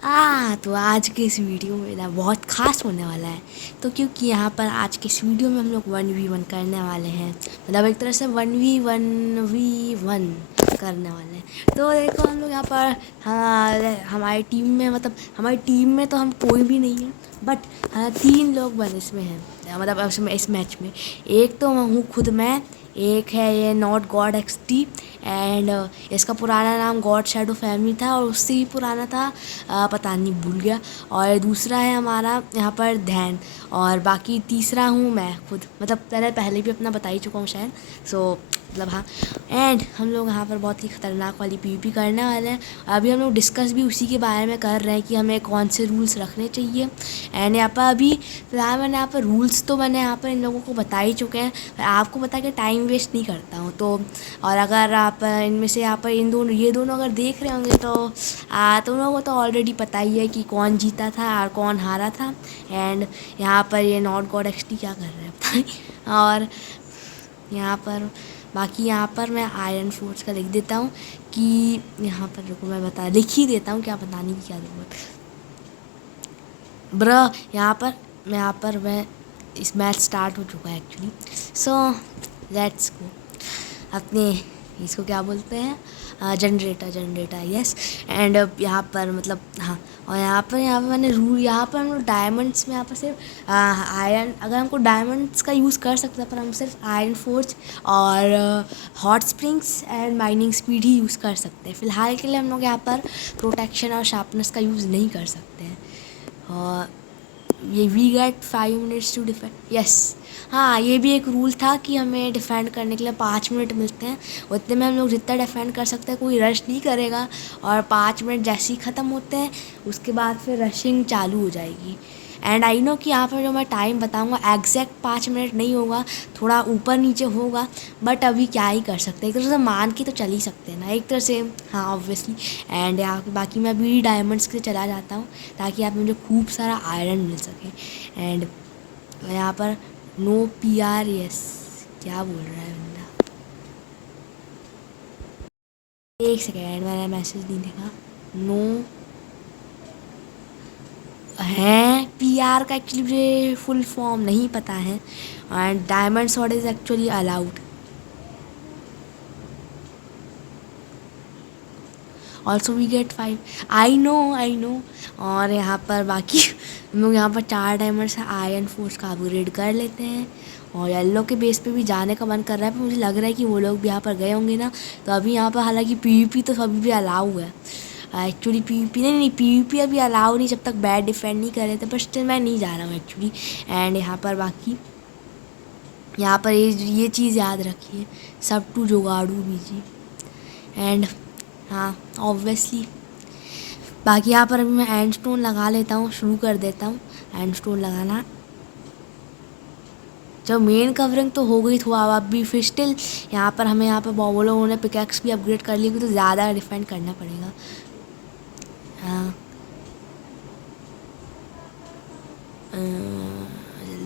तो आज के इस वीडियो में ना बहुत ख़ास होने वाला है। तो क्योंकि यहाँ पर आज के इस वीडियो में हम लोग 1v1 करने वाले हैं, मतलब एक तरह से 1v1 करने वाले हैं। तो देखो हम लोग यहाँ पर, हाँ, हमारी टीम में, मतलब हमारी टीम में तो हम कोई भी नहीं है, बट हाँ, 3 लोग बस इसमें हैं, मतलब इस मैच में। एक तो हूँ खुद मैं, एक है ये नॉट गॉड XD, एंड इसका पुराना नाम गॉड शैडो फैमिली था, और उससे भी पुराना था, पता नहीं, भूल गया। और दूसरा है हमारा यहाँ पर ध्यान, और बाकी तीसरा हूँ मैं खुद, मतलब मैंने पहले भी अपना बता ही चुका हूँ शायद। सो मतलब हाँ, एंड हम लोग यहाँ पर बहुत ही ख़तरनाक वाली PvP करने वाले हैं। अभी हम लोग डिस्कस भी उसी के बारे में कर रहे हैं कि हमें कौन से रूल्स रखने चाहिए। एंड यहाँ पर अभी फिलहाल मैंने यहाँ पर रूल्स तो मैंने यहाँ पर इन लोगों को बता ही चुके हैं। आपको बता के टाइम वेस्ट नहीं करता हूँ। तो और अगर आप इनमें से यहाँ पर ये दोनों अगर देख रहे होंगे तो तुम लोगों को तो ऑलरेडी पता ही है कि कौन जीता था और कौन हारा था। एंड यहाँ पर ये नॉट गॉड XD क्या कर रहे हैं पता नहीं। और यहाँ पर बाकी यहाँ पर मैं आयरन फोर्स का लिख देता हूँ कि यहाँ पर रुको, मैं लिख ही देता हूँ, क्या बताने की क्या ज़रूरत ब्र। यहाँ पर मैं इस मैच स्टार्ट हो चुका है एक्चुअली। So let's go. अपने इसको क्या बोलते हैं, जनरेटर, यस। एंड यहाँ पर मतलब हाँ, और यहाँ पर मैंने यहाँ पर हम लोग डायमंड्स में यहाँ पर सिर्फ आयरन, अगर हमको डायमंड्स का यूज़ कर सकते हैं, पर हम सिर्फ आयरन फोर्ज और hot springs and mining speed he use कर सकते हैं। फ़िलहाल के लिए हम लोग यहाँ पर प्रोटेक्शन और शार्पनेस का यूज़ नहीं कर सकते हैं। और ये we get 5 minutes to defend, yes. हाँ, ये भी एक रूल था कि हमें डिफेंड करने के लिए 5 मिनट मिलते हैं। उतने में हम लोग जितना डिफेंड कर सकते हैं, कोई रश नहीं करेगा, और 5 मिनट जैसे ही ख़त्म होते हैं उसके बाद फिर रशिंग चालू हो जाएगी। एंड आई नो कि यहाँ पर जो मैं टाइम बताऊँगा एग्जैक्ट 5 मिनट नहीं होगा, थोड़ा ऊपर नीचे होगा, बट अभी क्या ही कर सकते हैं, एक तरह से मान के तो चल ही सकते हैं ना एक तरह से। हाँ ऑब्वियसली। एंड यहाँ बाकी मैं अभी डायमंड्स के लिए चला जाता हूँ ताकि आप मुझे खूब सारा आयरन मिल सके। एंड यहाँ पर नो PR, यस, क्या बोल रहा है बंदा, एक सेकेंड, मैंने मैसेज नहीं देखा। नो है PR का एक्चुअली मुझे फुल फॉर्म नहीं पता है। And diamond sword is actually allowed. Also we get 5, I know. और यहाँ पर बाकी हम लोग यहाँ पर 4 डायमंड से आयरन फोर्स का अपग्रेड कर लेते हैं। और येलो के बेस पे भी जाने का मन कर रहा है, पर मुझे लग रहा है कि वो लोग भी यहाँ पर गए होंगे ना। तो अभी यहाँ पर हालांकि PvP तो अभी भी अलाउ है एक्चुअली। PvP नहीं, PvP अभी अलाउ नहीं जब तक बैड डिफेंड नहीं कर रहे थे, पर स्टिल मैं नहीं जा रहा हूँ एक्चुअली। एंड यहाँ पर बाकी यहाँ पर ये चीज़ याद रखिए, सब टू जुगाड़ू बीजी। एंड हाँ ऑब्वियसली बाकी यहाँ पर अभी मैं एंड स्टोन लगा लेता हूँ, शुरू कर देता हूँ एंड स्टोन लगाना। जब मेन कवरिंग तो हो गई, थोड़ा अब भी फिर स्टिल यहाँ पर हमें यहाँ पर वो लोगों ने पिकैक्स भी अपग्रेड कर ली, तो ज़्यादा डिफेंड करना पड़ेगा। हाँ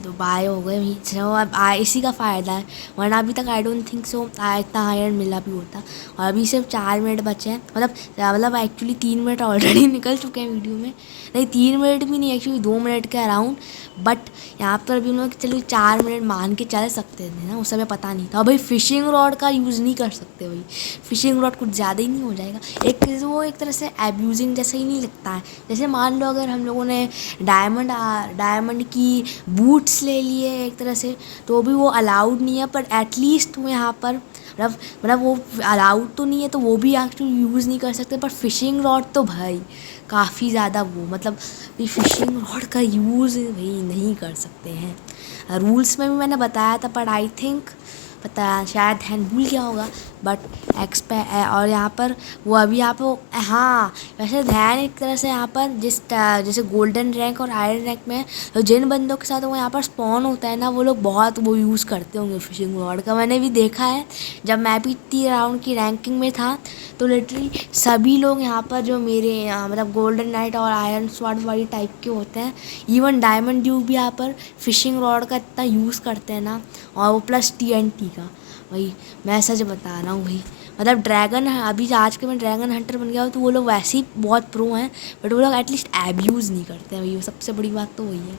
तो बाय हो गए वहीं से। अब इसी का फ़ायदा है, वरना अभी तक आई डोंट थिंक सो इतना आयरन मिला भी होता। और अभी सिर्फ 4 मिनट बचे हैं, मतलब एक्चुअली 3 मिनट ऑलरेडी निकल चुके हैं वीडियो में। नहीं, 3 मिनट भी नहीं, एक्चुअली 2 मिनट के अराउंड। बट यहाँ पर अभी हम लोग चलिए 4 मिनट मान के चल सकते थे ना, उस समय पता नहीं था। भाई फिशिंग रॉड का यूज़ नहीं कर सकते भाई, फिशिंग रॉड कुछ ज़्यादा ही नहीं हो जाएगा, वो एक तरह से एब्यूजिंग जैसा ही नहीं लगता है। जैसे मान लो अगर हम लोगों ने डायमंड की बूट्स ले लिए एक तरह से, तो भी वो अलाउड नहीं है, पर एटलीस्ट वो यहाँ पर मतलब वो अलाउड तो नहीं है, तो वो भी एक्चुअली यूज़ नहीं कर सकते। पर फिशिंग रॉड तो भाई काफ़ी ज़्यादा वो, मतलब फिशिंग रॉड का यूज़ भाई नहीं कर सकते हैं। रूल्स में भी मैंने बताया था, पर आई थिंक पता शायद ध्यान भूल गया होगा, बट और यहाँ पर वो अभी आप हाँ, वैसे ध्यान एक तरह से यहाँ पर जैसे गोल्डन रैंक और आयरन रैंक में, तो जिन बंदों के साथ वो यहाँ पर स्पॉन होता है ना, वो लोग बहुत वो यूज़ करते होंगे फिशिंग रॉड का। मैंने भी देखा है जब मैं भी 3 राउंड की रैंकिंग में था, तो लिटरली सभी लोग यहाँ पर जो मेरे मतलब गोल्डन नाइट और आयरन स्वॉर्ड वाली टाइप के होते हैं, इवन डायमंड ड्यूक भी यहाँ पर फिशिंग रॉड का इतना यूज़ करते हैं ना, और वो प्लस TNT का। भाई मैं सच बता रहा हूँ भाई, मतलब ड्रैगन अभी आज के मैं ड्रैगन हंटर बन गया हूँ तो वो लोग वैसे ही बहुत प्रो हैं, बट वो लोग एटलीस्ट एब्यूज़ नहीं करते हैं भैया, सबसे बड़ी बात तो वही है।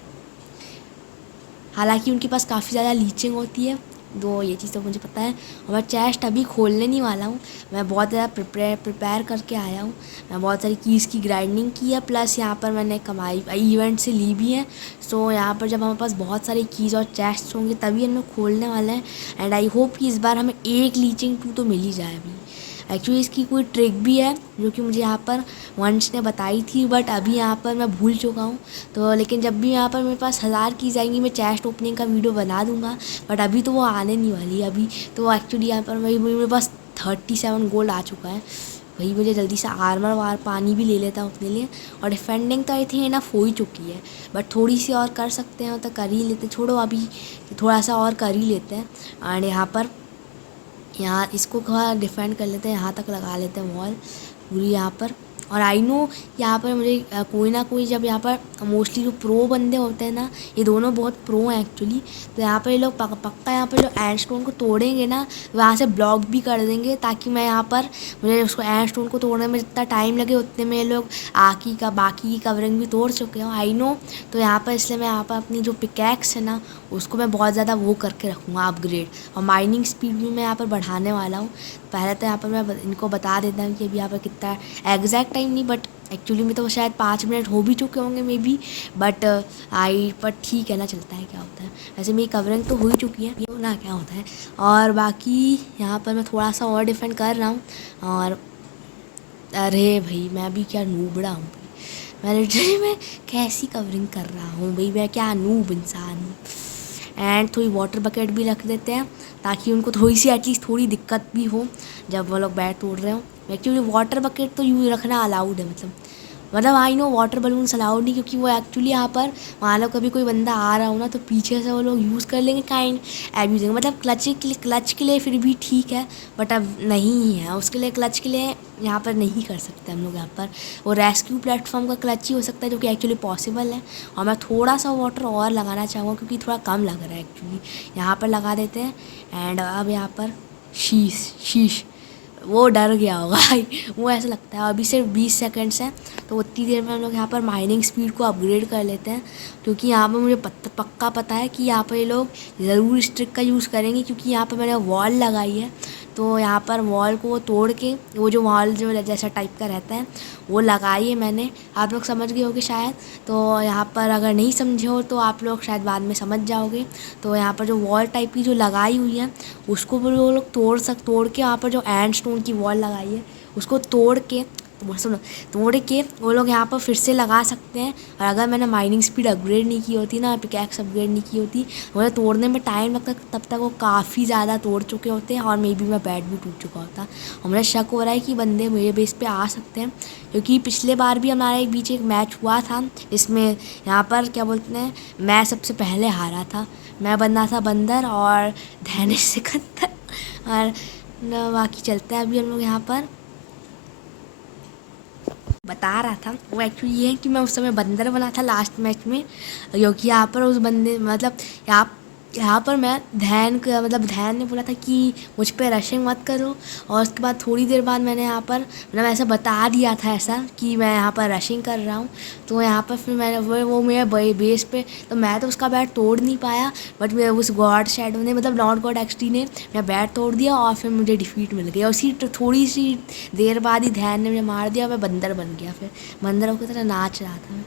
हालांकि उनके पास काफ़ी ज़्यादा लीचिंग होती है, दो ये चीज़ तो मुझे पता है। और मैं चेस्ट अभी खोलने नहीं वाला हूँ, मैं बहुत ज़्यादा प्रिपेयर करके आया हूँ। मैं बहुत सारी कीज़ की ग्राइंडिंग की है, प्लस यहाँ पर मैंने कमाई इवेंट से ली भी है। सो यहाँ पर जब हमारे पास बहुत सारी कीज़ और चेस्ट होंगे तभी हम लोग खोलने वाले हैं। एंड आई होप कि इस बार हमें एक लीचिंग टू तो मिल ही जाए अभी। एक्चुअली इसकी कोई ट्रिक भी है जो कि मुझे यहाँ पर वंश ने बताई थी, बट अभी यहाँ पर मैं भूल चुका हूँ। तो लेकिन जब भी यहाँ पर मेरे पास 1000 की जाएंगी मैं चेस्ट ओपनिंग का वीडियो बना दूंगा, बट अभी तो वो आने नहीं वाली है। अभी तो एक्चुअली यहाँ पर वही मेरे पास 37 गोल्ड आ चुका है। वही मुझे जल्दी से आर्मर वार पानी भी ले लेता हूँ अपने लिए। और डिफेंडिंग तो आई थिंक इनफ हो ही चुकी है, बट थोड़ी सी और कर सकते हैं तो कर ही लेते, छोड़ो अभी थोड़ा सा और कर ही लेते हैं। एंड यहाँ इसको थोड़ा डिफेंड कर लेते हैं, यहाँ तक लगा लेते हैं वॉल पूरी यहाँ पर। और आई नो यहाँ पर मुझे कोई ना कोई, जब यहाँ पर मोस्टली जो प्रो बंदे होते हैं ना, ये दोनों बहुत प्रो हैं एक्चुअली, तो यहाँ पर ये लोग पक्का यहाँ पर जो एंड स्टोन को तोड़ेंगे ना वहाँ से ब्लॉक भी कर देंगे, ताकि मैं यहाँ पर मुझे उसको एंड स्टोन को तोड़ने में जितना टाइम लगे उतने में ये लोग बाकी की कवरिंग भी तोड़ चुके हैं आई नो। तो यहाँ पर इसलिए मैं यहाँ पर अपनी जो पिकैक्स है ना उसको मैं बहुत ज़्यादा वो करके रखूँगा अपग्रेड, और माइनिंग स्पीड भी मैं यहाँ पर बढ़ाने वाला हूँ। पहले तो यहाँ पर मैं इनको बता देता हूँ कि अभी यहाँ पर कितना एग्जैक्ट टाइम नहीं, बट एक्चुअली में तो शायद 5 मिनट हो भी चुके होंगे मे बी, बट ठीक है ना, चलता है, क्या होता है। वैसे मेरी कवरिंग तो हो ही चुकी है, ये ना क्या होता है। और बाकी यहाँ पर मैं थोड़ा सा और डिफेंड कर रहा हूँ। और अरे भाई मैं भी क्या नूबड़ा हूँ भाई, मैं लिटरली मैं कैसी कवरिंग कर रहा हूँ भाई, मैं क्या नूब इंसान हूँ। एंड थोड़ी वाटर बकेट भी रख देते हैं ताकि उनको थोड़ी सी एटलीस्ट थोड़ी दिक्कत भी हो जब वो लोग बैट तोड़ रहे हो। एक्चुअली वाटर बकेट तो यूँ रखना अलाउड है, मतलब I know water balloons allowed नहीं, क्योंकि वो एक्चुअली यहाँ पर मान लो कभी कोई बंदा आ रहा हो ना तो पीछे से वो लोग यूज़ कर लेंगे काइंड एब्यूजिंग, मतलब क्लच के लिए फिर भी ठीक है, बट अब नहीं है उसके लिए, क्लच के लिए यहाँ पर नहीं कर सकते हम लोग। यहाँ पर वो रेस्क्यू प्लेटफॉर्म का क्लच ही हो सकता है जो कि एक्चुअली पॉसिबल है। और मैं थोड़ा सा वाटर और लगाना चाहूँगा क्योंकि थोड़ा कम लग रहा है एक्चुअली, यहाँ पर लगा देते हैं। एंड अब यहाँ पर शीश वो डर गया होगा भाई, वो ऐसा लगता है। अभी सिर्फ 20 सेकंड्स हैं तो उतनी देर में हम लोग यहाँ पर माइनिंग स्पीड को अपग्रेड कर लेते हैं, क्योंकि यहाँ पर मुझे पक्का पता है कि यहाँ पर ये लोग ज़रूर इस ट्रिक का यूज़ करेंगे, क्योंकि यहाँ पर मैंने वॉल लगाई है। तो यहाँ पर वॉल को वो तोड़ के, वो जो वॉल जो जैसा टाइप का रहता है वो लगाई है मैंने, आप लोग समझ गए होगे शायद। तो यहाँ पर अगर नहीं समझे हो तो आप लोग शायद बाद में समझ जाओगे। तो यहाँ पर जो वॉल टाइप की जो लगाई हुई है उसको भी वो लोग तोड़ के, यहाँ पर जो एंड स्टोन की वॉल लगाई है उसको तोड़ के, सुनो, तोड़ के वो लोग यहाँ पर फिर से लगा सकते हैं। और अगर मैंने माइनिंग स्पीड अपग्रेड नहीं की होती ना, पिकैक्स अपग्रेड नहीं की होती, मुझे तोड़ने में टाइम लगता, तब तक वो काफ़ी ज़्यादा तोड़ चुके होते हैं और मे बी मैं बैट भी टूट चुका होता। और मुझे शक हो रहा है कि बंदे मेरे बेस पे आ सकते हैं, क्योंकि पिछले बार भी हमारे एक बीच एक मैच हुआ था जिसमें यहाँ पर क्या बोलते हैं, मैं सबसे पहले हारा था। मैं बनना था बंदर और धैनिश सिकंदर। और बाकी चलते हैं अभी हम लोग यहाँ पर बता रहा था, वो एक्चुअली ये है कि मैं उस समय बंदर बना था लास्ट मैच में, क्योंकि यहाँ पर उस बंदे मतलब यहाँ पर मैं ध्यान ने बोला था कि मुझ पर रशिंग मत करो। और उसके बाद थोड़ी देर बाद मैंने यहाँ पर मतलब ऐसा बता दिया था ऐसा कि मैं यहाँ पर रशिंग कर रहा हूँ। तो यहाँ पर फिर मैंने वो मेरे बेस पे, तो मैं तो उसका बैट तोड़ नहीं पाया, बट मैं उस गॉड शैडो ने मतलब नॉट गॉड एक्सटी ने मेरा बैट तोड़ दिया और फिर मुझे डिफीट मिल गई। और उसी थोड़ी सी देर बाद ही ध्यान ने मुझे मार दिया, मैं बंदर बन गया, फिर बंदरों की तरह नाच रहा था मैं।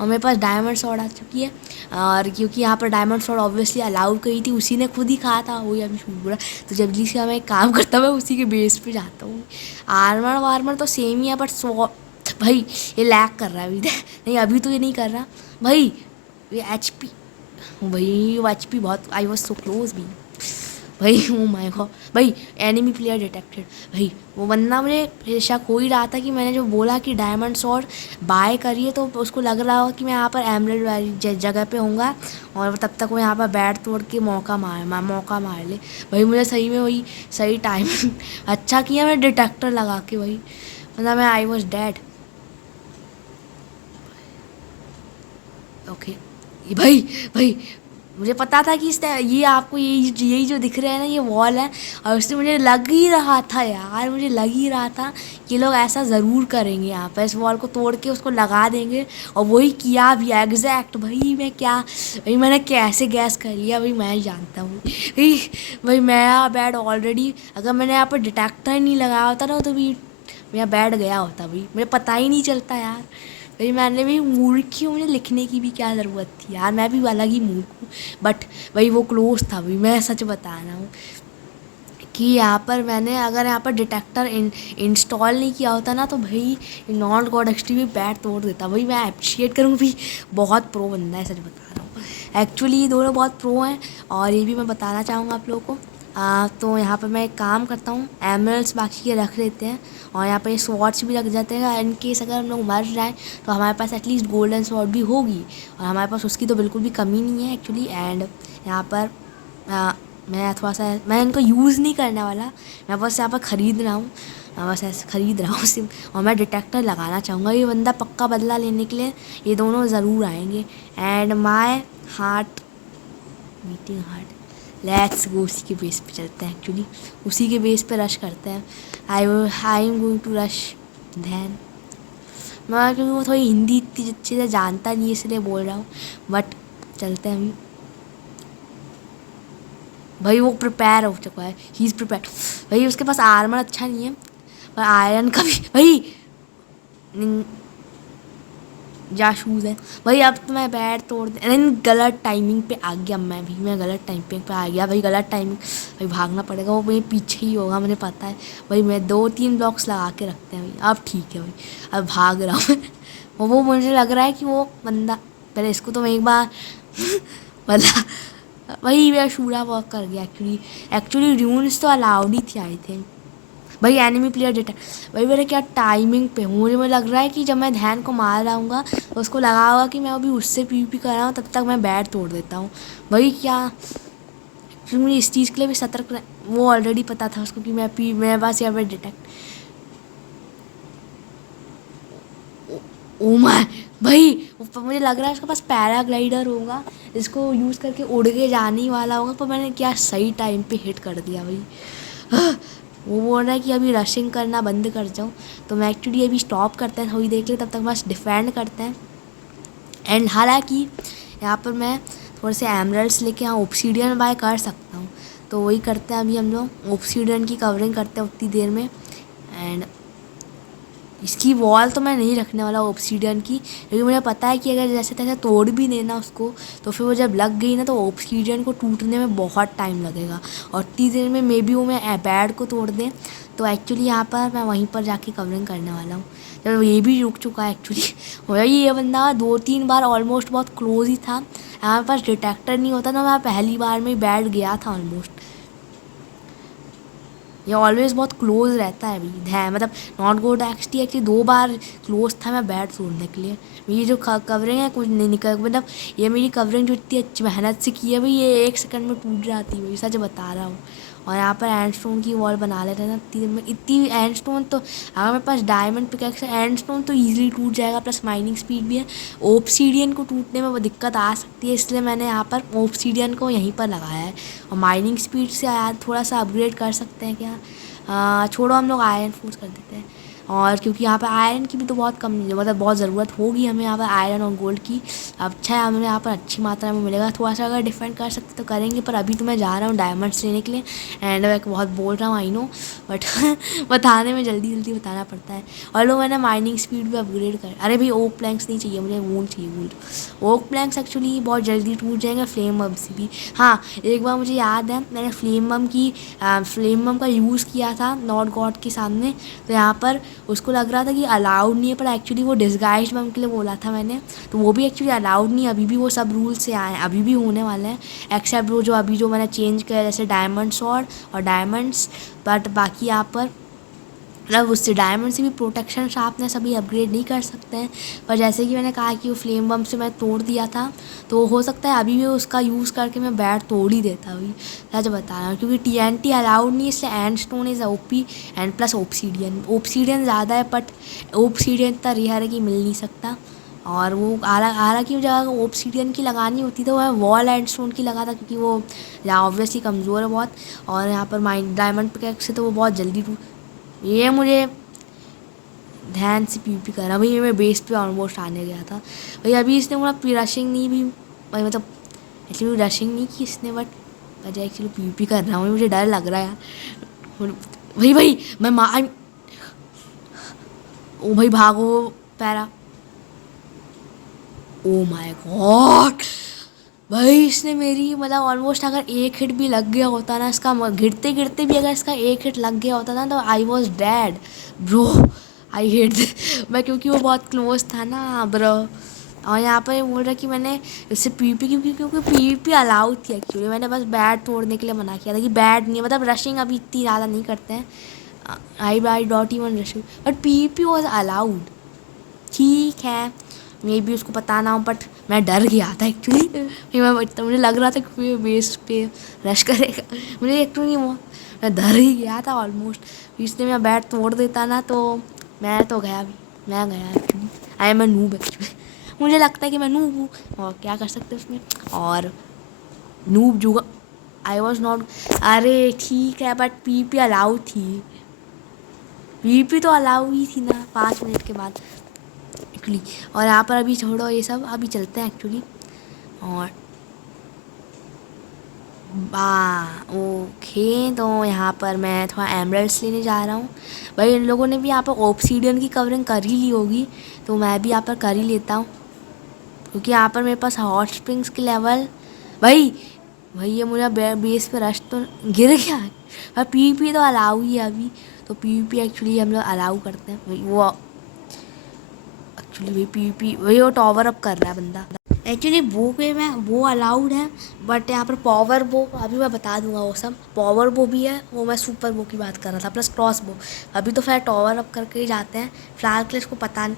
और मेरे पास डायमंड सॉर्ड आ चुकी है, और क्योंकि यहाँ पर डायमंड सॉर्ड ऑब्वियसली अलाउ करी थी, उसी ने खुद ही कहा था, वही अभी छूट बोला। तो जल्दी से मैं एक काम करता हूँ, मैं उसी के बेस पे जाता हूँ। आर्मर वार्मर तो सेम ही है, बट भाई ये लैग कर रहा है अभी। नहीं अभी तो ये नहीं कर रहा भाई, ये HP भाई, वो HP बहुत, आई वॉज सो क्लोज भी भाई। ओ माय गॉड भाई, एनिमी प्लेयर डिटेक्टेड भाई। वो बंदा मुझे शक हो ही रहा था कि मैंने जो बोला कि डायमंड सॉर्ड बाय करिए, तो उसको लग रहा हो कि मैं यहाँ पर एमराल्ड वाली जगह पे होऊंगा, और तब तक वो यहाँ पर बैट तोड़ के मौका मार ले भाई। मुझे सही में वही सही टाइम अच्छा किया मैं डिटेक्टर लगा के भाई, मतलब मैं आई वॉज डेड। ओके भाई भाई मुझे पता था कि ये आपको यही जो दिख रहे हैं ना ये वॉल है। और उससे मुझे लग ही रहा था यार, मुझे लग ही रहा था कि लोग ऐसा ज़रूर करेंगे, यहाँ पर इस वॉल को तोड़ के उसको लगा देंगे। और वही किया भी एग्जैक्ट। भाई मैं क्या, भाई मैंने कैसे गैस कर लिया भाई, मैं ही जानता हूँ भाई। भाई मेरा बेड ऑलरेडी, अगर मैंने यहाँ पर डिटेक्टर नहीं लगाया होता ना तो भी मेरा बेड गया होता भाई, मुझे पता ही नहीं चलता यार। भाई मैंने भी मूर्ख हूँ, मुझे लिखने की भी क्या ज़रूरत थी यार, मैं भी अलग ही मूर्ख हूँ। बट भाई वो क्लोज था भाई, मैं सच बता रहा हूँ कि यहाँ पर मैंने अगर यहाँ पर डिटेक्टर इंस्टॉल नहीं किया होता ना तो भाई नॉट गॉड एक्सटी भी पैर तोड़ देता भाई। मैं अप्रिशिएट करूँ भी, बहुत प्रो बंदा है, सच बता रहा हूँ। एक्चुअली ये दोनों बहुत प्रो हैं। और ये भी मैं बताना चाहूँगा आप लोगों को। तो यहाँ पर मैं एक काम करता हूँ, एमरल्ड्स बाकी के रख लेते हैं और यहाँ पर ये स्वॉर्ड्स भी रख जाते हैं। इन केस अगर हम लोग मर जाएँ तो हमारे पास एटलीस्ट गोल्डन स्वॉर्ड भी होगी, और हमारे पास उसकी तो बिल्कुल भी कमी नहीं है एक्चुअली। एंड यहाँ पर मैं थोड़ा सा, मैं इनको यूज़ नहीं करने वाला, मैं बस यहाँ पर ख़रीद रहा हूँ, मैं बस ऐसे ख़रीद रहा हूँ सिर्फ। और मैं डिटेक्टर लगाना चाहूँगा, ये बंदा पक्का बदला लेने के लिए ये दोनों ज़रूर आएंगे। And my heart meeting heart, let's go, उसी के बेस पे चलते हैं एक्चुअली, उसी के बेस पे रश करते हैं। I am going to rush then. मैं क्योंकि वो थोड़ी हिंदी इतनी अच्छे से जानता नहीं है इसलिए बोल रहा हूँ, बट चलते हैं अभी। भाई वो प्रिपेयर हो चुका है, ही इज़ प्रिपेयर। भाई उसके पास आर्मर अच्छा नहीं है और आयरन का भी भाई जा शूज़ है भाई। अब तो मैं बैट तोड़ दे, गलत टाइमिंग पे आ गया, मैं गलत टाइमिंग पे आ गया भाई, गलत टाइमिंग। भाई भागना पड़ेगा, वो मेरे पीछे ही होगा मुझे पता है भाई। मैं 2-3 ब्लॉक्स लगा के रखते हैं भाई, अब ठीक है भाई, अब भाग रहा हूँ वो मुझे लग रहा है कि वो बंदा, पहले इसको तो मैं एक बार बता, वही मेरा शूरा वर्क कर गया एक्चुअली ड्यून्स तो अलाउड ही थी आई थिंक। भाई एनिमी प्लेयर डेटा, भाई मेरे क्या टाइमिंग पे हूँ, मुझे लग रहा है कि जब मैं ध्यान को मार रहा हूँ तो उसको लगा होगा कि मैं अभी उससे पीपी कर रहा हूँ, तब तक मैं बैट तोड़ देता हूँ भाई। क्या फिर मुझे इस चीज़ के लिए भी सतर्क, वो ऑलरेडी पता था उसको कि मेरे पास यहाँ पर डिटेक्ट। ओ माय भाई, मुझे लग रहा है उसके पास पैराग्लाइडर होगा, इसको यूज़ करके उड़ के जाने ही वाला होगा, पर मैंने क्या सही टाइम पे हिट कर दिया भाई। वो बोल रहा है कि अभी रशिंग करना बंद कर जाऊँ, तो मैं एक्चुअली अभी स्टॉप करते हैं थोड़ी देर के लिए, तब तक बस डिफेंड करते हैं। एंड हालांकि यहाँ पर मैं थोड़े से एमरल्ड्स लेके यहाँ ऑब्सीडियन बाय कर सकता हूँ, तो वही करते हैं अभी हम लोग, ऑब्सीडियन की कवरिंग करते हैं उतनी देर में। एंड इसकी वॉल तो मैं नहीं रखने वाला ऑब्सीडियन की, क्योंकि मुझे पता है कि अगर जैसे तैसे तोड़ भी देना उसको तो फिर वो जब लग गई ना तो ऑब्सीडियन को टूटने में बहुत टाइम लगेगा, और इतनी देर में मे बी वो मैं बैड को तोड़ दें। तो एक्चुअली यहाँ पर मैं वहीं पर जाके कवरिंग करने वाला हूँ, जब ये भी रुक चुका है एक्चुअली। भाई ये बंदा 2-3 बार ऑलमोस्ट बहुत क्लोज ही था, हमारे पास डिटेक्टर नहीं होता तो मैं पहली बार में ही बैठ गया था ऑलमोस्ट। ये ऑलवेज बहुत क्लोज रहता है अभी ध्यान, मतलब नॉट गोड एक्चुअली 2 बार क्लोज था मैं बैट तोड़ने के लिए। मेरी जो कवरिंग है कुछ नहीं निकल, मतलब ये मेरी कवरिंग जो इतनी अच्छी मेहनत से की है भाई, ये 1 सेकंड में टूट जाती है भाई, सच बता रहा हूँ। और यहाँ पर एंडस्टोन की वॉल बना लेते हैं ना, इतनी एंडस्टोन तो अगर मेरे पास डायमंड पिकैक्स है, एंडस्टोन तो ईजिली टूट जाएगा, प्लस माइनिंग स्पीड भी है। ओब्सीडियन को टूटने में वो दिक्कत आ सकती है, इसलिए मैंने यहाँ पर ओब्सीडियन को यहीं पर लगाया है। और माइनिंग स्पीड से यार थोड़ा सा अपग्रेड कर सकते हैं क्या, छोड़ो हम लोग आयरन फोर्स कर देते हैं। और क्योंकि यहाँ पर आयरन की भी तो बहुत कम, मतलब बहुत ज़रूरत होगी हमें यहाँ पर आयरन और गोल्ड की। अब अच्छा है हमें यहाँ पर अच्छी मात्रा में मिलेगा, थोड़ा सा अगर डिफेंड कर सकते तो करेंगे, पर अभी तो मैं जा रहा हूँ डायमंड्स लेने के लिए। एंड मैं बहुत बोल रहा हूँ आई नो, बट बताने में जल्दी जल्दी बताना पड़ता है। और लोग मैंने माइनिंग स्पीड भी अपग्रेड कर, अरे भाई ओक प्लैंक्स नहीं चाहिए मुझे, वूल चाहिए वूल। ओक प्लैंक्स एक्चुअली बहुत जल्दी टूट जाएंगे फ्लेम बम से भी। हाँ एक बार मुझे याद है मैंने फ्लेम बम का यूज़ किया था नॉट गॉड के सामने, तो यहाँ पर उसको लग रहा था कि अलाउड नहीं है, पर एक्चुअली वो डिस्गाइज्ड बम के लिए बोला था मैंने, तो वो भी एक्चुअली अलाउड नहीं है, अभी भी वो सब रूल से आए हैं, अभी भी होने वाले हैं, एक्सेप्ट वो जो अभी जो मैंने चेंज किया जैसे डायमंड स्वॉर्ड और डायमंड्स। बट बाकी यहाँ पर मतलब उससे डायमंड से भी प्रोटेक्शन शार्पनेस अभी अपग्रेड नहीं कर सकते हैं, पर जैसे कि मैंने कहा कि वो फ्लेम बम से मैं तोड़ दिया था, तो हो सकता है अभी भी उसका यूज़ करके मैं बैट तोड़ ही देता अभी, सच बता रहा हूँ। क्योंकि TNT अलाउड नहीं है, इसलिए and stone is OP and plus obsidian ज़्यादा है, बट ऑब्सीडियन इतना रेयर है कि मिल नहीं सकता। और वो हालांकि वो जगह ऑब्सीडियन की लगानी होती तो वह वॉल एंड स्टोन की लगा था, क्योंकि वो यहाँ ऑब्वियसली कमज़ोर है बहुत। और यहाँ पर माइंड डायमंड पिकैक्स से तो वो बहुत जल्दी टूट। ये मुझे ध्यान से पीपी करा भाई, मैं बेस पे ऑलमोस्ट आने गया था भाई। अभी इसने पूरा रशिंग नहीं भी भाई, मतलब एक्चुअली रशिंग नहीं की इसने, बट मुझे एक्चुअली पीपी कर रहा हूँ, मुझे डर लग रहा है यार भाई। भाई मैं ओ भाई भागो पैरा। ओ माय गॉड भाई, इसने मेरी मतलब ऑलमोस्ट अगर एक हिट भी लग गया होता ना इसका, गिरते गिरते भी अगर इसका एक हिट लग गया होता ना तो I was dad bro. I hate मैं, क्योंकि वो बहुत क्लोज था ना ब्रो। और यहाँ पर बोल रहा कि मैंने इससे पीपी क्योंकि पीपी अलाउड थी एक्चुअली, मैंने बस बैट तोड़ने के लिए मना किया था कि बैट नहीं, मतलब रशिंग अभी इतनी ज़्यादा नहीं करते हैं। I dot even rushing, but PP was allowed. ठीक है, मे भी उसको पता ना हो, बट मैं डर गया था एक्चुअली। मुझे लग रहा था कि वो बेस पे रश करेगा, मुझे एक्चुअली नहीं हुआ, मैं डर ही गया था ऑलमोस्ट। इसने मैं बैट तोड़ देता ना तो मैं तो गया भी, मैं गया actually. I am a noob actually, मुझे लगता है कि मैं नूब हूँ और क्या कर सकते उसमें। और नूब जुगा आई वॉज नॉट। अरे ठीक है, बट पीपी अलाउ थी, पीपी तो अलाउ ही थी ना 5 मिनट के बाद एक्चुअली। और यहाँ पर अभी छोड़ो ये सब, अभी चलते हैं एक्चुअली। और ओके, तो यहाँ पर मैं थोड़ा एमरल्ड्स लेने जा रहा हूँ भाई। इन लोगों ने भी यहाँ पर ऑब्सीडियन की कवरिंग कर ही ली होगी, तो मैं भी यहाँ पर कर ही लेता हूँ, क्योंकि यहाँ पर मेरे पास हॉट स्प्रिंग्स की लेवल भाई। भाई ये मुझे बेस पे रश तो गिर गया है, पर पीपी तो अलाउ ही है अभी, तो पीपी एक्चुअली हम लोग अलाउ करते हैं भाई। वो एक्चुअली भाई पीपी वही वो टॉवर अप कर रहा है बंदा एक्चुअली। बो पे में वो अलाउड है, बट यहाँ पर पावर बो अभी मैं बता दूंगा वो सब। पावर बो भी है, वो मैं सुपर बो की बात कर रहा था, प्लस क्रॉस बो। अभी तो फिर टॉवर अप करके ही जाते हैं फिलहाल के लिए, इसको पता नहीं।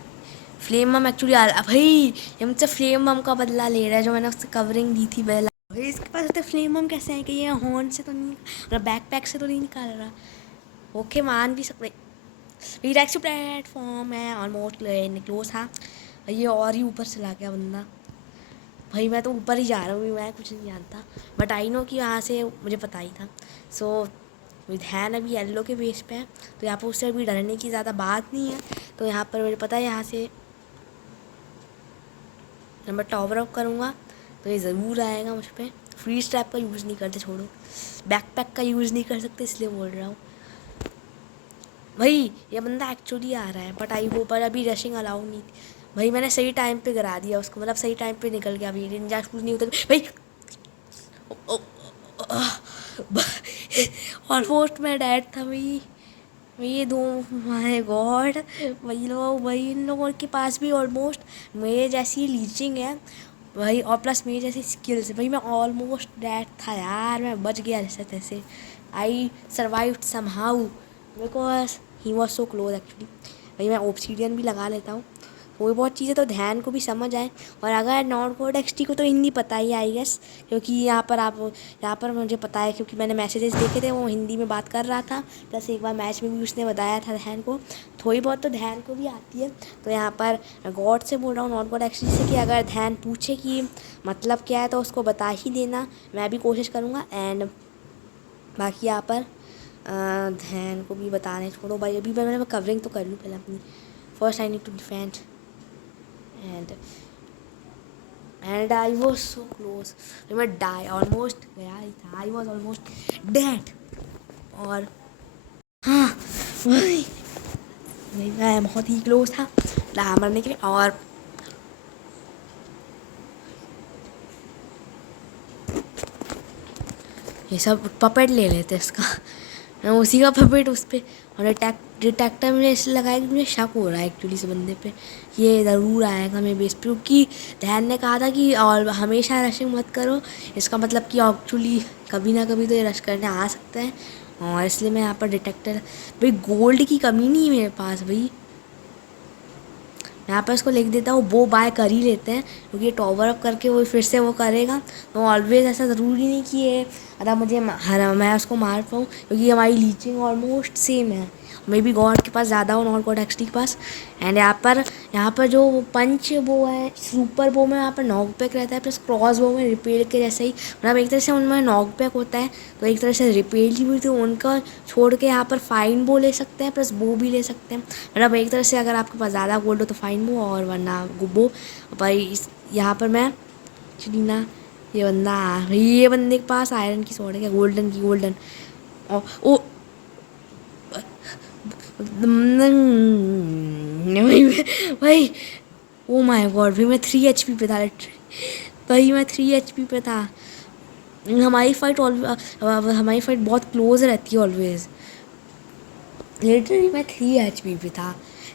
फ्लेम मम एक्चुअली भाई ये मुझसे फ्लेम मम का बदला ले रहा है, जो मैंने उससे कवरिंग दी थी पहला। भाई इसके पास होते फ्लेम मम कैसे हैं कि ये हॉर्न से तो नहीं, मतलब बैक पैक से तो नहीं निकाल रहा। ओके मान भी सकते, टैक्सी प्लेटफॉर्म है ऑलमोस्ट क्लोज था। ये और ही ऊपर चला गया बंदा भाई, मैं तो ऊपर ही जा रहा हूँ, मैं कुछ नहीं जानता, बट आई नो कि यहाँ से मुझे पता ही था। सो ध्यान अभी येलो के बेस पे है, तो यहाँ पर उससे अभी डरने की ज़्यादा बात नहीं है। तो यहाँ पर मुझे पता है यहाँ से जब मैं टॉवर अप करूँगा तो ये ज़रूर आएगा मुझ पर। फ्री स्ट्रैप का यूज़ नहीं करते, छोड़ो बैकपैक का यूज़ नहीं कर सकते, इसलिए बोल रहा हूँ भाई। ये बंदा एक्चुअली आ रहा है, बट आई होप अभी रशिंग अलाउ नहीं थी भाई। मैंने सही टाइम पे गिरा दिया उसको, मतलब सही टाइम पे निकल गया। अभी निंजा शूज़ नहीं होता भाई, ऑलमोस्ट मैं डैड था भाई। ये दो माय गॉड, वही लोग भाई, इन लोगों के पास भी ऑलमोस्ट मेरे जैसी लीचिंग है भाई, और प्लस मेरी जैसी स्किल्स है भाई। मैं ऑलमोस्ट डैड था यार, मैं बच गया जैसे तैसे। I survived somehow because he was so close actually. भाई मैं ऑब्सीडियन भी लगा लेता हूँ, थोड़ी बहुत चीज़ें तो ध्यान को भी समझ आए। और अगर नॉट कोड एक्सटी को तो हिंदी पता ही आई गेस, क्योंकि यहाँ पर मुझे पता है, क्योंकि मैंने मैसेजेस देखे थे, वो हिंदी में बात कर रहा था। प्लस एक बार मैच में भी उसने बताया था ध्यान को, थोड़ी बहुत तो ध्यान को भी आती है। तो यहाँ पर गॉड से बोल रहा हूँ, नॉट कोड एक्सटी से, कि अगर ध्यान पूछे कि मतलब क्या है तो उसको बता ही देना, मैं भी कोशिश करूँगा। एंड बाकी यहाँ पर ध्यान को भी बताने छोड़ो भाई, अभी मैं कवरिंग तो कर लूँ पहले अपनी। First I need to defend and I was so close, मैं die ऑलमोस्ट गया ही था, I was almost dead। और हाँ वही मैं बहुत ही क्लोज था मरने के लिए। और ये सब पपेट ले लेते इसका, मैं उसी का पपेट उस पर। और डिटेक्टर मुझे इसलिए लगाया कि मुझे शक हो रहा है एक्चुअली इस बंदे पे, ये ज़रूर आएगा मेरे बेस पे, क्योंकि ध्यान ने कहा था कि और हमेशा रशिंग मत करो। इसका मतलब कि एक्चुअली कभी ना कभी तो ये रश करने आ सकते हैं, और इसलिए मैं यहाँ पर डिटेक्टर भाई, गोल्ड की कमी नहीं है मेरे पास भाई। यहाँ पर इसको लिख देता हूँ, वो बाय कर ही लेते हैं, क्योंकि ये टॉवर अप करके वो फिर से वो करेगा। तो ऑलवेज ऐसा ज़रूरी नहीं कि ये अगर मुझे मैं उसको मार पाऊँ, क्योंकि हमारी लीचिंग ऑलमोस्ट सेम है। मे बी गॉड के पास ज़्यादा हो, नॉट गॉड एक्सटी के पास। एंड यहाँ पर जो पंच वो है सुपर बो में यहाँ पर नॉक बैक रहता है, प्लस क्रॉस बो में रिपेल के जैसे ही, मतलब एक तरह से उनमें नॉक बैक होता है तो एक तरह से रिपेल भी तो उनका छोड़ के यहाँ पर फाइन बो ले सकते हैं, प्लस बो भी ले सकते हैं। मतलब एक तरह से अगर आपके पास ज़्यादा गोल्ड हो तो फाइन बो और वरना बो। भाई यहाँ पर मैं एक्चुअली ना ये बंदे के पास आयरन की स्वॉर्ड है क्या, गोल्डन ओ भाई ओ माय गॉड भाई मैं 3 HP पे था भाई, मैं 3 HP पे था। हमारी फाइट बहुत क्लोज रहती है ऑलवेज। लिटरली मैं 3 HP पे था,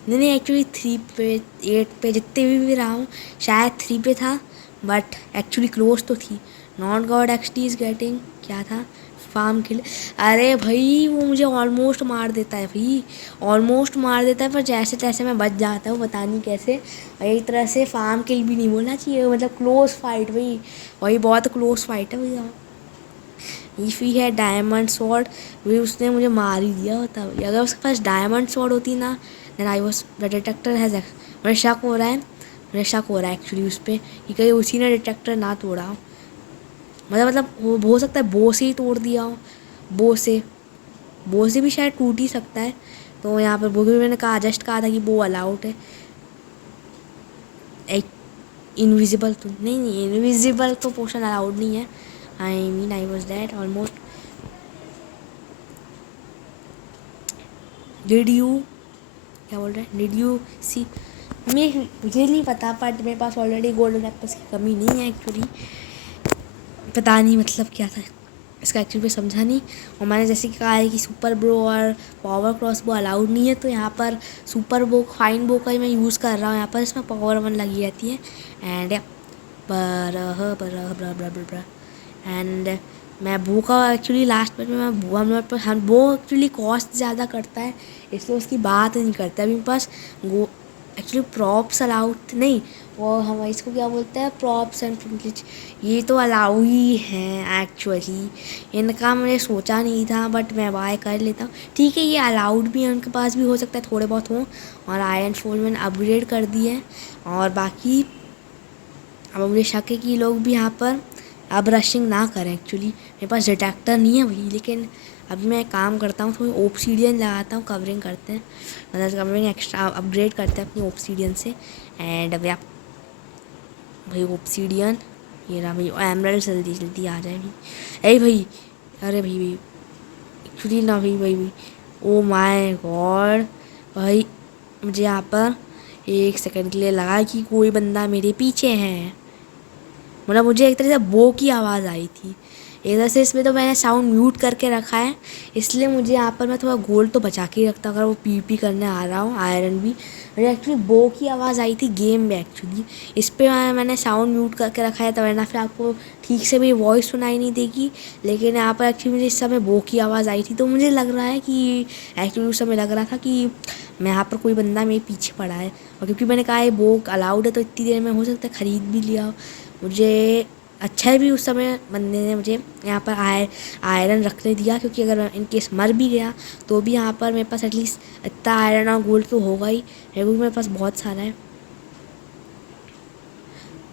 नहीं एक्चुअली 3 पे 8 पे जितने भी रहा हूँ शायद 3 पे था, बट एक्चुअली क्लोज तो थी। Not god XT is getting क्या था फार्म किल। अरे भाई वो मुझे ऑलमोस्ट मार देता है भाई, ऑलमोस्ट मार देता है, पर जैसे तैसे मैं बच जाता हूँ, पता नहीं कैसे। एक तरह से फार्म किल भी नहीं बोलना चाहिए, मतलब क्लोज फाइट भाई, वही बहुत क्लोज फाइट है भैया। इफ़ ही है डायमंड स्वॉर्ड भी उसने मुझे मार ही दिया होता। अगर उसके पास डायमंड स्वॉर्ड होती ना, then I was the detector has, मुझे शक हो रहा है, एक्चुअली उस पर कि कहीं उसी ने डिटेक्टर ना तोड़ा हो। मतलब वो हो सकता है बो से ही तोड़ दिया हो, बो से भी शायद टूट ही सकता है। तो यहाँ पर वो भी मैंने कहा था कि वो अलाउड है। एक इनविजिबल तो नहीं, इनविजिबल तो पोशन अलाउड नहीं है। I was that almost. Did you क्या बोल रहे हैं, डिड यू सी, मुझे नहीं पता, बट मेरे पास ऑलरेडी गोल्डन एप्पल्स की कमी नहीं है एक्चुअली। पता नहीं मतलब क्या था इसका एक्चुअली समझा नहीं। और मैंने जैसे कि कहा है कि सुपर ब्रो और पावर क्रॉस बो अलाउड नहीं है, तो यहाँ पर सुपर बो फाइन बो का ही मैं यूज़ कर रहा हूँ। यहाँ पर इसमें पावर 1 लगी रहती है। एंड एंड मैं बो का एक्चुअली लास्ट में मैं हम बो एक्चुअली कॉस्ट ज़्यादा करता है, इसलिए उसकी बात नहीं करते। अभी मेरे पास गो एक्चुअली प्रॉप्स अलाउड नहीं, वो हम इसको क्या बोलते हैं, प्रॉप्स एंड प्रिविलेज, ये तो अलाउ ही हैं एक्चुअली। इनका मैंने सोचा नहीं था, बट मैं बाय कर लेता हूँ। ठीक है ये अलाउड भी है, उनके पास भी हो सकता है थोड़े बहुत हों। और आयरन फोर्ज मैंने अपग्रेड कर दी है। और बाकी अब मुझे शक है कि लोग भी यहाँ पर अब रशिंग ना करें। एक्चुअली मेरे पास डिटेक्टर नहीं है भाई, लेकिन अभी मैं काम करता हूँ, थोड़ी ओब्सीडियन लगाता हूँ, कवरिंग करते हैं, मतलब कवरिंग एक्स्ट्रा अपग्रेड करते हैं अपनी ओब्सीडियन से। एंड अब आप भाई ओब्सीडियन ये रहा भाई, एमराल्ड जल्दी जल्दी आ जाए भाई। भाई अरे भाई एक्चुअली ना भाई ओ माय गॉड भाई, मुझे यहाँ पर 1 सेकंड के लिए लगा कि कोई बंदा मेरे पीछे है। मतलब मुझे एक तरह से बो की आवाज़ आई थी। एक तरह से इसमें तो मैंने साउंड म्यूट करके रखा है, इसलिए मुझे यहाँ पर मैं थोड़ा गोल्ड तो बचा के ही रखता अगर वो पीपी करने आ रहा हूँ, आयरन भी। मुझे एक्चुअली बो की आवाज़ आई थी गेम में एक्चुअली, इस पर मैंने साउंड म्यूट करके रखा है, तो वरना फिर आपको ठीक से भी वॉइस सुनाई नहीं देगी। लेकिन यहाँ पर एक्चुअली मुझे इस समय बो की आवाज़ आई थी, तो मुझे लग रहा है कि एक्चुअली उस समय लग रहा था कि मैं यहाँ पर कोई बंदा मेरे पीछे पड़ा है। और क्योंकि मैंने कहा है बो अलाउड है, तो इतनी देर में हो सकता है ख़रीद भी लिया। मुझे अच्छा है भी उस समय बंदे ने मुझे यहाँ पर आयरन रखने दिया, क्योंकि अगर इन केस मर भी गया तो भी यहाँ पर मेरे पास एटलीस्ट इतना आयरन और गोल्ड तो होगा ही, क्योंकि मेरे पास बहुत सारा है।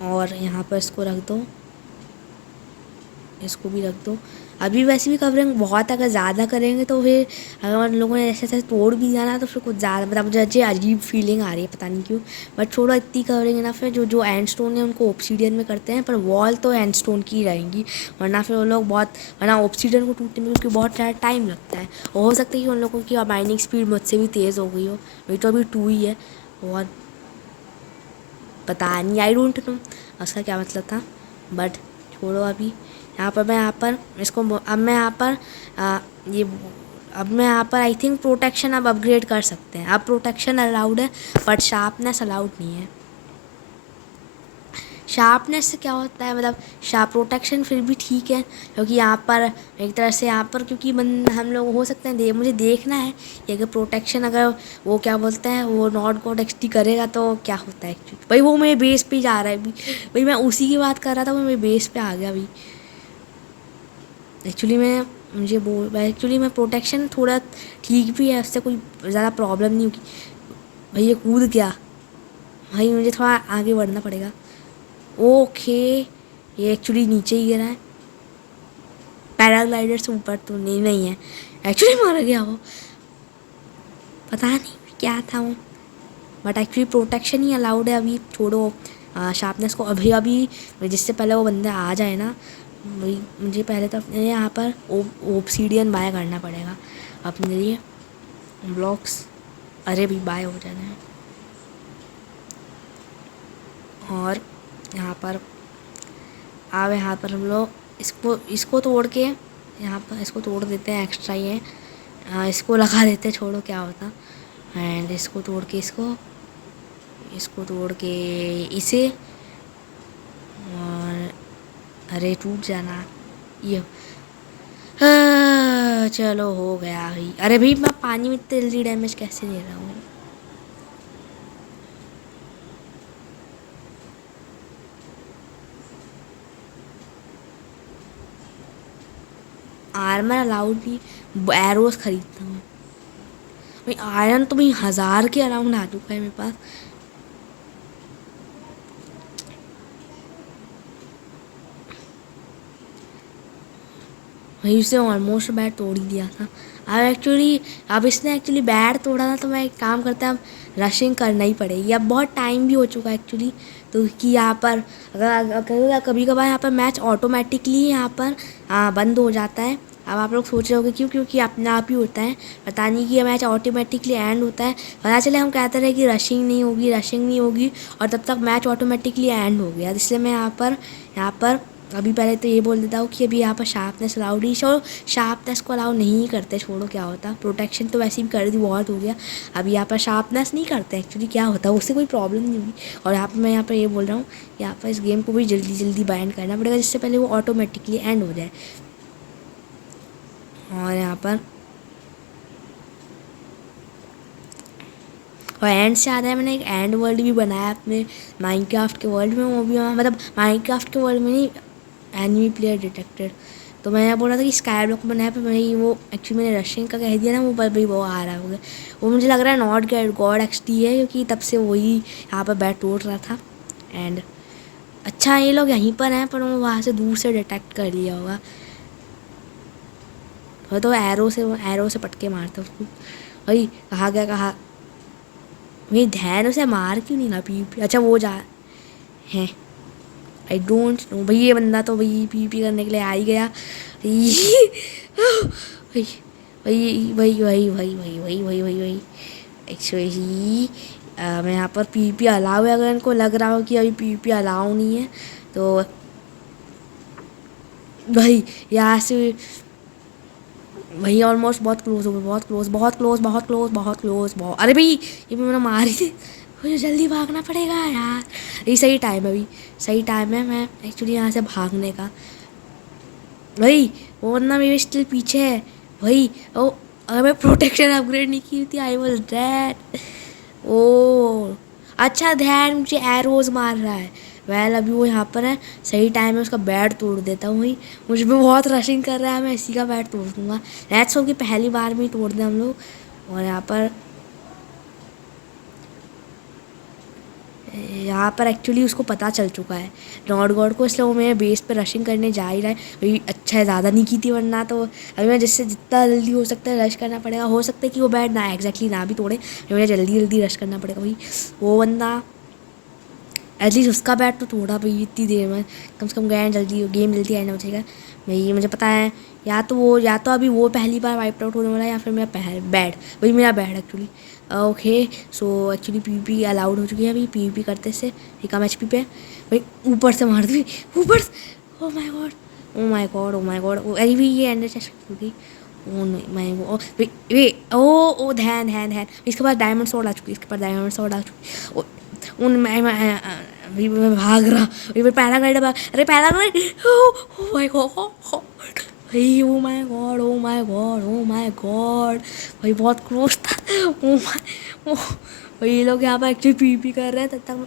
और यहाँ पर इसको रख दो, इसको भी रख दो। अभी वैसे भी कवरिंग बहुत अगर ज़्यादा करेंगे तो फिर अगर उन लोगों ने ऐसे ऐसे तोड़ भी जाना तो फिर कुछ ज़्यादा मतलब मुझे अच्छी अजीब फीलिंग आ रही है, पता नहीं क्यों। बट छोड़ो, इतनी कवरिंग है ना, फिर जो एंड स्टोन है उनको ऑब्सीडियन में करते हैं, पर वॉल तो एंड स्टोन की ही रहेंगी, वरना फिर उन लोग बहुत, वरना ऑब्सीडियन को टूटने में क्योंकि बहुत सारा टाइम लगता है। और हो सकता है कि उन लोगों की माइनिंग स्पीड मुझसे भी तेज़ हो गई हो, वही तो अभी 2 ही है। और पता नहीं, आई डोंट नो उसका क्या मतलब था, बट छोड़ो। अभी यहाँ पर इसको अब मैं यहाँ पर ये अब मैं यहाँ पर आई थिंक प्रोटेक्शन अब अपग्रेड कर सकते हैं। अब प्रोटेक्शन अलाउड है, बट शार्पनेस अलाउड नहीं है। शार्पनेस से क्या होता है, मतलब प्रोटेक्शन फिर भी ठीक है, क्योंकि यहाँ पर एक तरह से यहाँ पर क्योंकि हम लोग हो सकते हैं मुझे देखना है कि अगर प्रोटेक्शन अगर वो क्या बोलते हैं वो नॉट गॉड एक्सटी करेगा तो क्या होता है एक्चुअली। भाई वो मेरे बेस पे जा रहा है अभी, भाई मैं उसी की बात कर रहा था, वो मेरे बेस पे आ गया अभी। एक्चुअली मैं मुझे वो एक्चुअली मैं प्रोटेक्शन थोड़ा ठीक भी है, उससे कोई ज़्यादा प्रॉब्लम नहीं होगी। भाई ये कूद गया, भाई मुझे थोड़ा आगे बढ़ना पड़ेगा। ओके, ये एक्चुअली नीचे ही गिरा है। पैराग्लाइडर से ऊपर तो नहीं है, एक्चुअली मर गया वो, पता नहीं क्या था वो। But actually protection he allowed है अभी। छोड़ो शार्पनेस को, अभी अभी जिससे पहले वो बंदा आ जाए ना, वही मुझे पहले तो अपने यहाँ पर ओब्सीडियन बाय करना पड़ेगा अपने लिए ब्लॉक्स। अरे भी बाय हो जाना है। और यहाँ पर अब यहाँ पर हम लोग इसको तोड़ के यहाँ पर इसको तोड़ देते हैं, एक्स्ट्रा ही है। इसको लगा देते हैं, छोड़ो क्या होता। एंड इसको तोड़ के इसको तोड़ के इसे, और अरे टूट जाना ये। चलो हो गया भाई। अरे भाई मैं पानी में इतनी जल्दी डैमेज कैसे दे रहा हूँ। आर्मर अलाउड भी, एरोस खरीदता हूँ भाई। आयरन तो भाई 1000 के अराउंड आ चुका है मेरे पास। भाई उसने ऑलमोस्ट बैट तोड़ ही दिया था। अब इसने एक्चुअली बैट तोड़ा था, तो मैं एक काम करता है, अब रशिंग करना ही पड़ेगी। अब बहुत टाइम भी हो चुका है एक्चुअली, तो कि यहाँ पर अगर कभी कभार यहाँ पर मैच ऑटोमेटिकली यहाँ पर बंद हो जाता है। अब आप लोग सोच रहे होंगे क्यों, क्योंकि अपने आप ही होता है, पता नहीं कि ये मैच ऑटोमेटिकली एंड होता है। पता चले हम कहते रहे कि रशिंग नहीं होगी और तब तक मैच ऑटोमेटिकली एंड हो गया। इसलिए मैं यहाँ पर अभी पहले तो ये बोल देता हूँ कि अभी यहाँ पर शार्पनेस अलाउड ही, छोड़ो शार्पनेस को अलाउ नहीं करते, छोड़ो क्या होता। प्रोटेक्शन तो वैसे भी कर दी, बहुत हो गया। अभी यहाँ पर शार्पनेस नहीं करते एक्चुअली, क्या होता है उससे कोई प्रॉब्लम नहीं होगी। और यहाँ पर मैं यहाँ पर ये बोल रहा हूँ, यहाँ पर इस गेम को भी जल्दी जल्दी बाइंड करना पड़ेगा, जिससे पहले वो ऑटोमेटिकली एंड हो जाए। और यहाँ पर और एंड से आता है, मैंने एक एंड वर्ल्ड भी बनाया अपने माइनक्राफ्ट के वर्ल्ड में। वो भी मतलब माइनक्राफ्ट के वर्ल्ड में नहीं, एनिमी प्लेयर डिटेक्टेड। तो मैं बोल रहा था कि स्काई ब्लॉक बनाया, पर भाई वो एक्चुअली मैंने रशियन का कह दिया ना, वो पर भाई वो आ रहा होगा। वो मुझे लग रहा है नॉट गॉड XD है, क्योंकि तब से वही यहाँ पर बैट तोड़ रहा था। एंड अच्छा ये लोग यहीं पर हैं, पर वो वहाँ से दूर से डिटेक्ट कर लिया होगा। तो एरो से पटके मारता उसको। भाई कहाँ गया, कहाँ भाई ध्यान उसे मार क्यों नहीं ना पी। अच्छा वो जा है, आई डोंट नो भाई। ये बंदा तो भाई पी करने के लिए आ ही गया। भाई भाई भाई भाई भाई भाई भाई भाई भाई भाई एक्चुअली मैं यहाँ पर पी अलाउ है। अगर इनको लग रहा हो कि अभी पी अलाउ नहीं है, तो भाई यहाँ से भाई ऑलमोस्ट बहुत क्लोज हो गए, बहुत क्लोज बहुत क्लोज बहुत क्लोज बहुत क्लोज बहुत। अरे भाई ये भी मैंने मार ही दे। मुझे जल्दी भागना पड़ेगा यार, ये सही टाइम है अभी, सही टाइम है मैं एक्चुअली यहाँ से भागने का। भाई वो वरना मेरे स्टिल पीछे है भाई। ओ अगर मैं प्रोटेक्शन अपग्रेड नहीं की थी, आई वॉज डेड। ओ अच्छा ध्यान, मुझे एरोज मार रहा है। वेल अभी वो यहाँ पर है, सही टाइम है, उसका बैट तोड़ देता हूँ भाई। मुझ पर बहुत रशिंग कर रहा है, मैं इसी का बैट तोड़ दूँगा। लेट्स होप कि पहली बार में ही तोड़ दें हम लोग। और यहाँ पर एक्चुअली उसको पता चल चुका है नॉट गॉड को, इसलिए वो मेरे बेस पे रशिंग करने जा ही रहा है भाई। अच्छा है ज़्यादा नहीं की थी, वरना तो अभी मैं जिससे जितना जल्दी हो सकता है रश करना पड़ेगा। हो सकता है कि वो बैट ना एग्जैक्टली ना भी तोड़े, मुझे जल्दी जल्दी रश करना पड़ेगा भाई। वो बंदा एटलीस्ट उसका बैट तो तोड़ा भाई इतनी देर में, कम से कम गेम जल्दी एंड हो जाएगा भाई। मुझे पता है या तो अभी वो पहली बार वाइप आउट होने वाला है, या फिर मेरा बैट भाई, मेरा bat actually. Okay so actually PvP allowed हो चुकी है अभी। PvP करते से एक कम HP पे भाई, ऊपर से मार दी, ऊपर से। Oh my God oh my God oh my God. अरे भी ये एंडर चेस्ट हो गई। ओ मैं वो वे ओ ध्यान ध्यान ध्यान। इसके पास डायमंड स्वॉर्ड आ चुकी है, इसके पास डायमंड स्वॉर्ड आ चुकी है। उन मैं भाग रहा अभी, मैं पैराग्लाइडर भाग। अरे पैराग्लाइड, ओ माय गॉड भाई, oh my God oh my God oh my God भाई, बहुत क्लोज था। ओ माय ओ भाई, ये लोग यहाँ पर एक्चुअली PvP कर रहे हैं, तब तक